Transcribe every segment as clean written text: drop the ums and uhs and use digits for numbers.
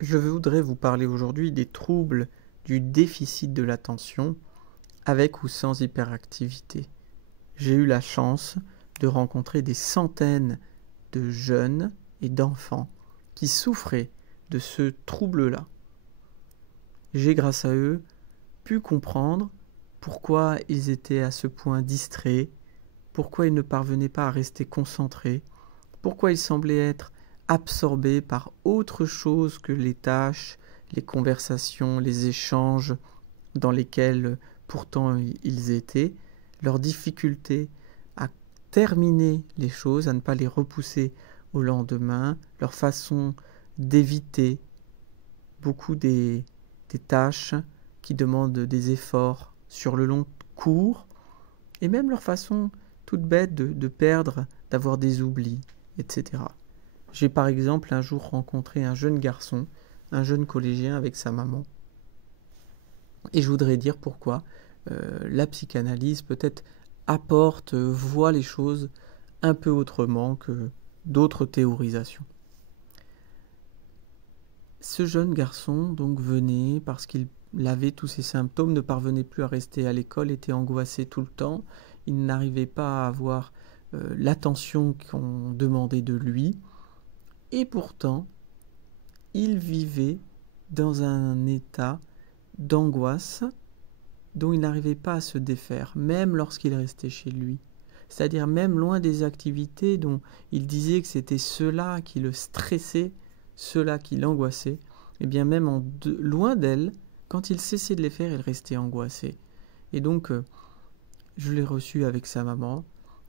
Je voudrais vous parler aujourd'hui des troubles du déficit de l'attention avec ou sans hyperactivité. J'ai eu la chance de rencontrer des centaines de jeunes et d'enfants qui souffraient de ce trouble-là. J'ai, grâce à eux, pu comprendre pourquoi ils étaient à ce point distraits, pourquoi ils ne parvenaient pas à rester concentrés, pourquoi ils semblaient être absorbés par autre chose que les tâches, les conversations, les échanges dans lesquels pourtant ils étaient, leur difficulté à terminer les choses, à ne pas les repousser au lendemain, leur façon d'éviter beaucoup des tâches qui demandent des efforts sur le long cours, et même leur façon toute bête de perdre, d'avoir des oublis, etc. J'ai par exemple un jour rencontré un jeune garçon, un jeune collégien avec sa maman, et je voudrais dire pourquoi la psychanalyse peut-être apporte, voit les choses un peu autrement que d'autres théorisations. Ce jeune garçon donc venait parce qu'il avait tous ces symptômes, ne parvenait plus à rester à l'école, était angoissé tout le temps, il n'arrivait pas à avoir l'attention qu'on demandait de lui, et pourtant il vivait dans un état d'angoisse dont il n'arrivait pas à se défaire, même lorsqu'il restait chez lui. C'est-à-dire même loin des activités dont il disait que c'était cela qui le stressait, cela qui l'angoissait, et bien même loin d'elle, quand il cessait de les faire, il restait angoissé. Et donc, je l'ai reçu avec sa maman,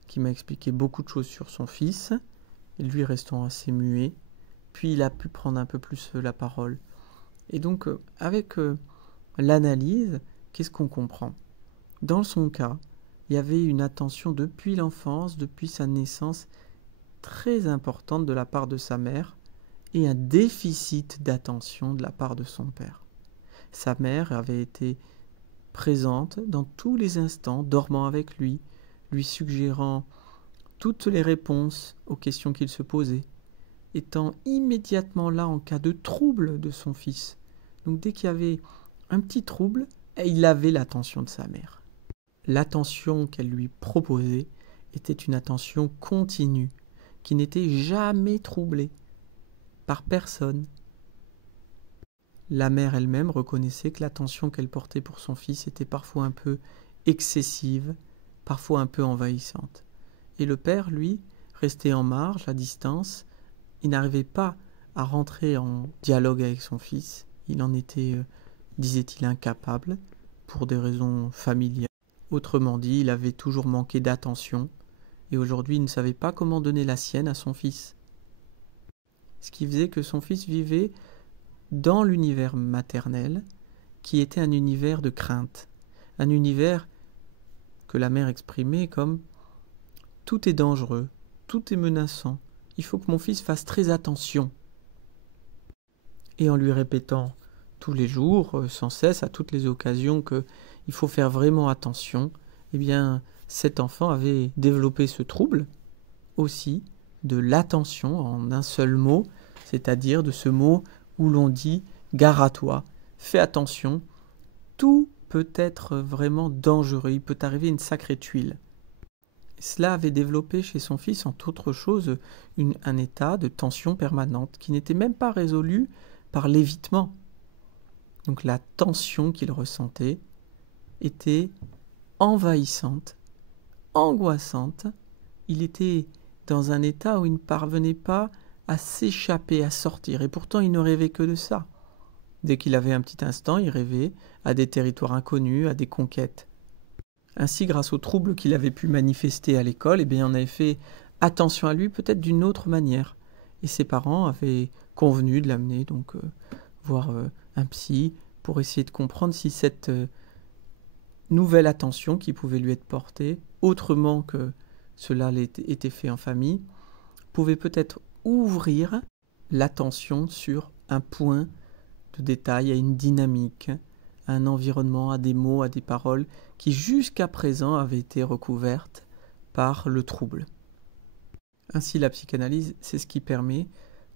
qui m'a expliqué beaucoup de choses sur son fils, et lui restant assez muet, puis il a pu prendre un peu plus la parole. Et donc, avec l'analyse, qu'est-ce qu'on comprend ? Dans son cas, il y avait une attention depuis l'enfance, depuis sa naissance, très importante de la part de sa mère, et un déficit d'attention de la part de son père. Sa mère avait été présente dans tous les instants, dormant avec lui, lui suggérant toutes les réponses aux questions qu'il se posait, étant immédiatement là en cas de trouble de son fils. Donc dès qu'il y avait un petit trouble, il avait l'attention de sa mère. L'attention qu'elle lui proposait était une attention continue, qui n'était jamais troublée par personne. La mère elle-même reconnaissait que l'attention qu'elle portait pour son fils était parfois un peu excessive, parfois un peu envahissante. Et le père, lui, restait en marge, à distance. Il n'arrivait pas à rentrer en dialogue avec son fils. Il en était, disait-il, incapable, pour des raisons familiales. Autrement dit, il avait toujours manqué d'attention, et aujourd'hui il ne savait pas comment donner la sienne à son fils. Ce qui faisait que son fils vivait dans l'univers maternel, qui était un univers de crainte, un univers que la mère exprimait comme « tout est dangereux, tout est menaçant, il faut que mon fils fasse très attention ». Et en lui répétant tous les jours, sans cesse, à toutes les occasions, qu'il faut faire vraiment attention, eh bien, cet enfant avait développé ce trouble aussi de l'attention en un seul mot, c'est-à-dire de ce mot où l'on dit « gare à toi », fais attention, tout peut être vraiment dangereux, il peut arriver une sacrée tuile. Cela avait développé chez son fils, entre autres choses, un état de tension permanente qui n'était même pas résolu par l'évitement. Donc la tension qu'il ressentait était envahissante, angoissante. Il était dans un état où il ne parvenait pas à s'échapper, à sortir. Et pourtant, il ne rêvait que de ça. Dès qu'il avait un petit instant, il rêvait à des territoires inconnus, à des conquêtes. Ainsi, grâce aux troubles qu'il avait pu manifester à l'école, eh bien, on avait fait attention à lui peut-être d'une autre manière. Et ses parents avaient convenu de l'amener donc voir un psy pour essayer de comprendre si cette nouvelle attention qui pouvait lui être portée, autrement que cela était fait en famille, pouvait peut-être ouvrir l'attention sur un point de détail, à une dynamique, à un environnement, à des mots, à des paroles qui jusqu'à présent avaient été recouvertes par le trouble. Ainsi, la psychanalyse, c'est ce qui permet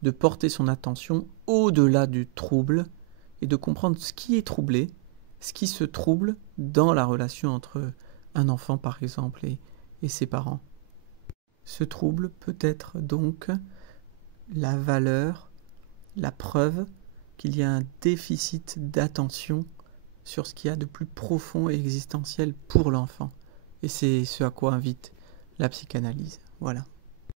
de porter son attention au-delà du trouble et de comprendre ce qui est troublé, ce qui se trouble dans la relation entre un enfant par exemple et ses parents. Ce trouble peut être donc la valeur, la preuve qu'il y a un déficit d'attention sur ce qu'il y a de plus profond et existentiel pour l'enfant. Et c'est ce à quoi invite la psychanalyse. Voilà.